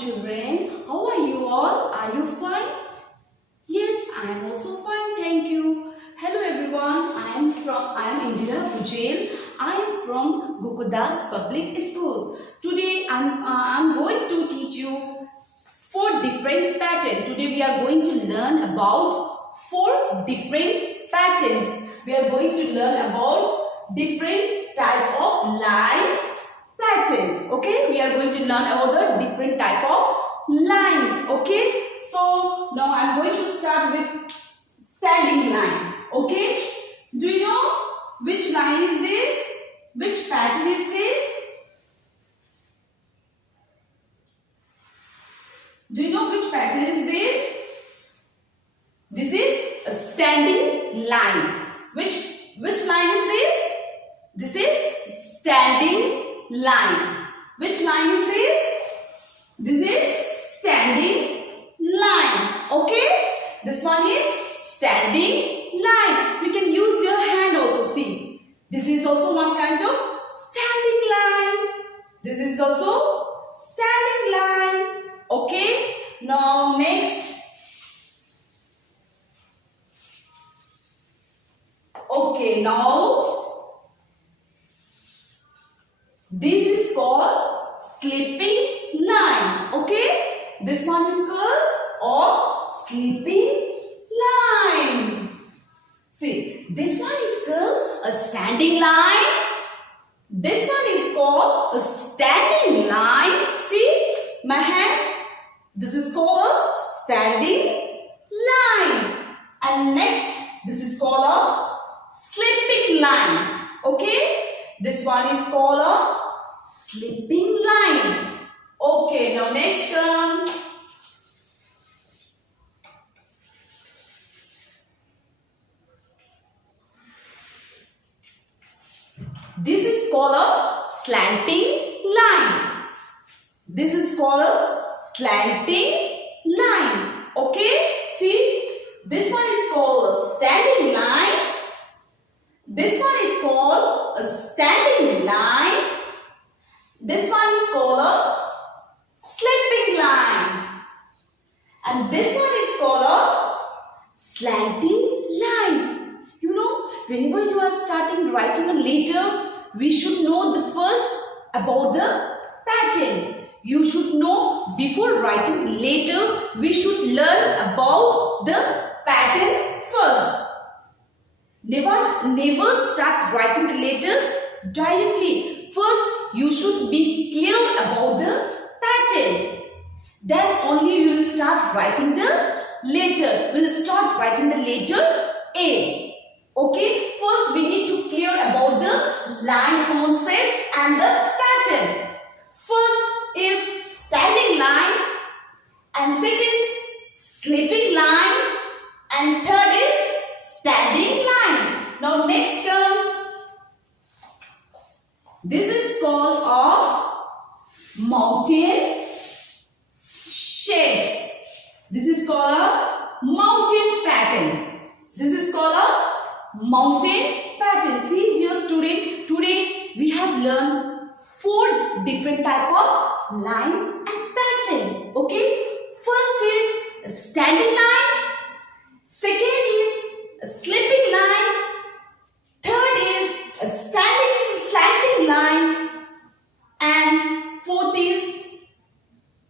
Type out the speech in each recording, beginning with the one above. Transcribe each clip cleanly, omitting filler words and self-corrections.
children. How are you all? Are you fine? Yes, I am also fine. Thank you. Hello everyone. I am Indira Bhjuel. I am from Gokudas Public Schools. Today I'm going to teach you 4 different patterns. Today we are going to learn about 4 different patterns. We are going to learn about different type of lines pattern. Okay, we are going to learn about the different type of lines. Okay, so now I am going to start with standing line. Okay, do you know which line is this? Which pattern is this? Do you know which pattern is this? This is a standing line. Which line is this? This is standing line. Which line is this? This is standing line. Okay? This one is standing line. We can use your hand also. See, this is also one kind of standing line. This is also standing line. Okay? Now next. Okay, now this is called sleeping line. Okay, this one is called sleeping line. See, this one is called a standing line. This one is called a standing line. See, my hand. This is called a standing line. And next, this is called a sleeping line. Okay, this one is called a sleeping line. Okay, now next term. This is called a slanting line. This is called a slanting line. Okay, see, this one is called a standing line. This one is called a standing line. This one is called a sleeping line. And this one is called a slanting line. You know, whenever you are starting writing a letter, we should know the first about the pattern. You should know before writing the letter, we should learn about the pattern first. Never start writing the letters directly. First, you should be clear about the pattern. Then only you will start writing the letter. We will start writing the letter A. Okay. First, we need to clear about the line concept and the pattern. First is standing line, and second sleeping line, and third is standing line. Now next comes, this is called a mountain shapes. This is called a mountain pattern. This is called a mountain pattern. See, dear student, today we have learned 4 different type of lines and pattern. Okay, first is a standing line. Second is a sleeping line. Third is a slanting line. And fourth is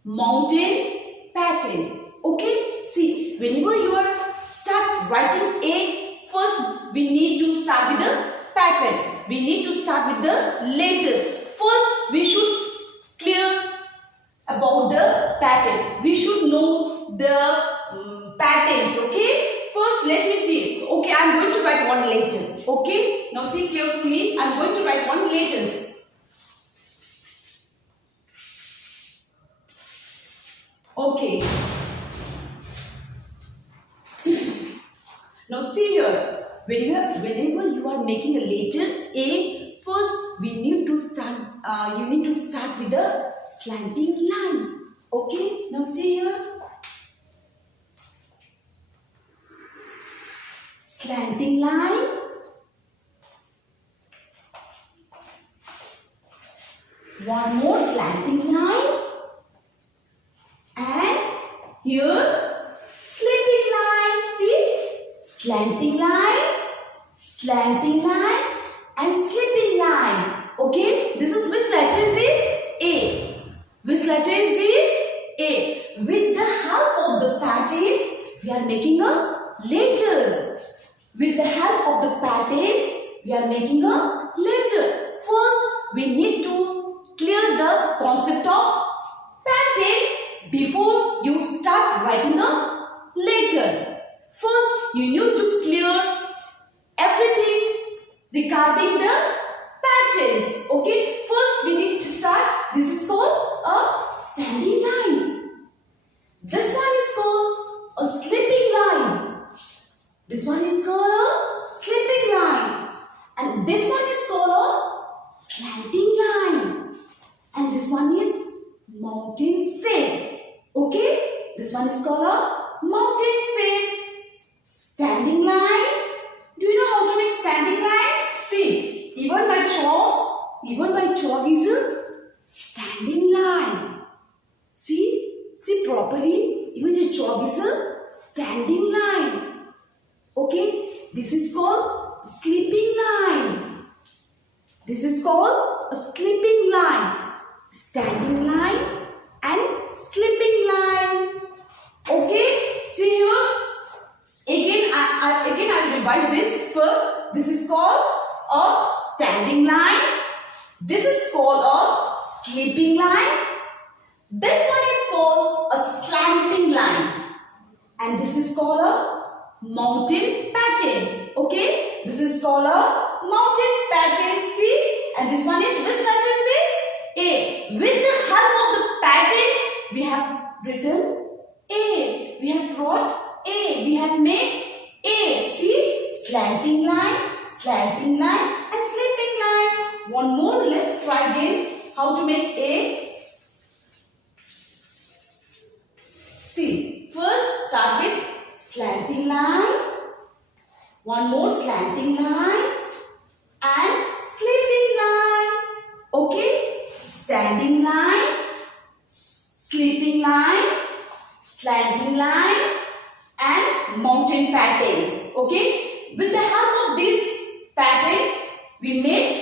mountain pattern. Okay, see, whenever you are start writing A, first we need to start with the pattern. We need to start with the letter. First, we should clear about the pattern. We should know the patterns. Okay. First, let me see. Okay, I am going to write 1 letter. Okay. Now see carefully. I am going to write 1 letter. Okay. Now see here. Whenever you are making a letter A, first we need to start. You need to start with the slanting line. Okay. Now see here. Slanting line. One more slanting line. here slipping line, see, slanting line, and slipping line. Okay, this is which letter is this? A. Which letter is this? A. With the help of the patterns, we are making a letters. With the help of the patterns, we are making a letter. First, we need to clear the concept of pattern before you start writing a letter. First, you need to clear everything regarding the patterns. Okay, first we need to start. This is called a standing line. This one is called a slipping line. This one is called a slipping line. And this one is called a slanting line. And this one is mountain shape. Okay, this one is called a mountain shape. Standing line. Do you know how to make standing line? See, even my chalk is a standing line. See properly, even your chalk is a standing line. Okay, this is called sleeping line. This is called a sleeping line. Standing line and sleeping line. Okay, see here. Again, I will revise this. First, this is called a standing line. This is called a sleeping line. This one is called a slanting line. And this is called a mountain pattern. Okay, this is called a mountain pattern. See, and this one is which letter is this? A. With the help of the pattern, we have written A. We have wrote A. We have made A. See, slanting line, and slipping line. One more. Let's try again how to make A. See, first start with slanting line. One more slanting line and slipping line. Okay, standing line, sleeping line, slanting line and mountain patterns. Okay, with the help of this pattern we made